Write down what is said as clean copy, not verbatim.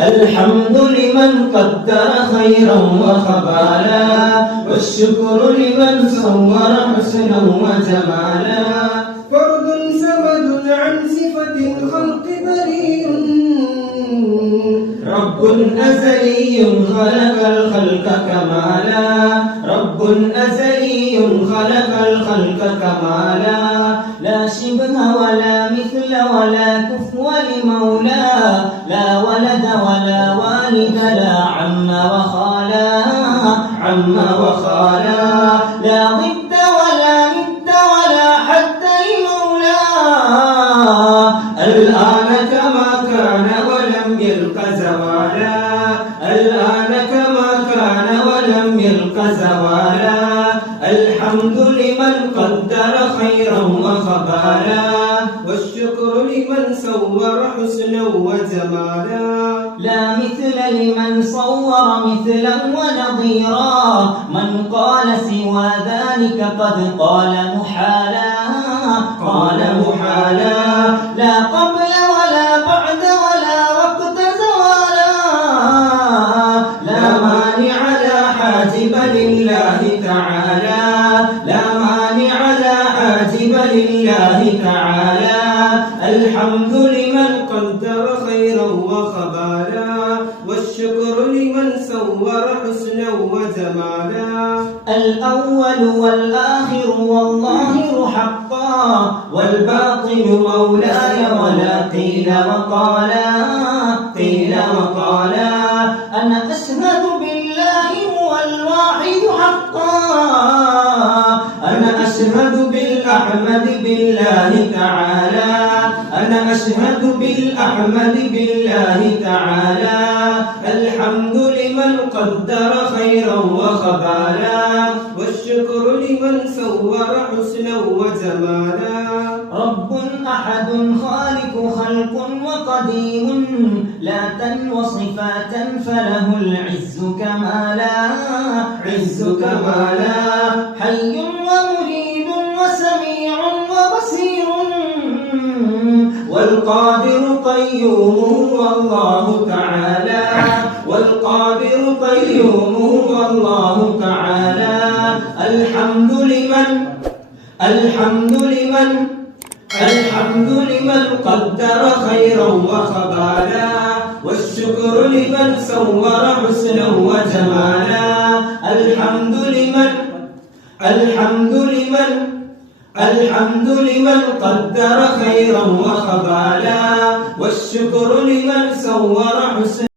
الحمد لمن قدر خيرا وخبالا، والشكر لمن صور حسنا وجمالا. فرد سمد عن صفة الخلق بريء، رب أزلي خلق الخلق كمالا، رب أزلي خلق الخلق كمالا. لا شبه ولا مثل ولا كفو لمولى، لا ولد ولا والد لا عم وخالا، عم وخالا. لا ضد ولا ند ولا حد لمولى، الآن كما كان ولم يلق زوالا، الآن كما كان ولم يلق زوالا. الحمد لمن قدر خيرا وخبالا، والشكر لمن صور حسنا وجمالا. لا مثل لمن صور مثلا ونظيرا، من قال سوى ذلك قد قال محالا، قال محالا. لا قبل ولا بعد ولا وقت زوالا، لا مانع لا حاجب لله تعالى، لا مانع لا حاجب لله تعالى. الحمد لمن قدر خيرا وخبالا، والشكر لمن صور حسنا وجمالا. الأول والآخر والظاهر حقا، والباطن مولاي ولا قيل وقالا، قيل وقالا. أنا أشهد بالله هو الواحد حقا، أنا أشهد بالأحمد بالله تعالى، أنا أشهد بالأحمد بالله تعالى. الحمد لمن قدر خيرا وخبالا، والشكر لمن صور حسنا وجمالا. رب أحد خالق خلق وقديم، لا تنو صفاتا فله العز كمالا، عز كمالا. حي ومريد وسميع وبصير، والقادر قيوم والله تعالى، والقادر قيوم والله تعالى. الحمد لمن الحمد لمن الحمد لمن قدر خيرا وخبالا، والشكر لمن صور حسنا وجمالا. الحمد لمن الحمد لمن الحمد لمن قدر خيرا وخبالا، والشكر لمن صور حسنا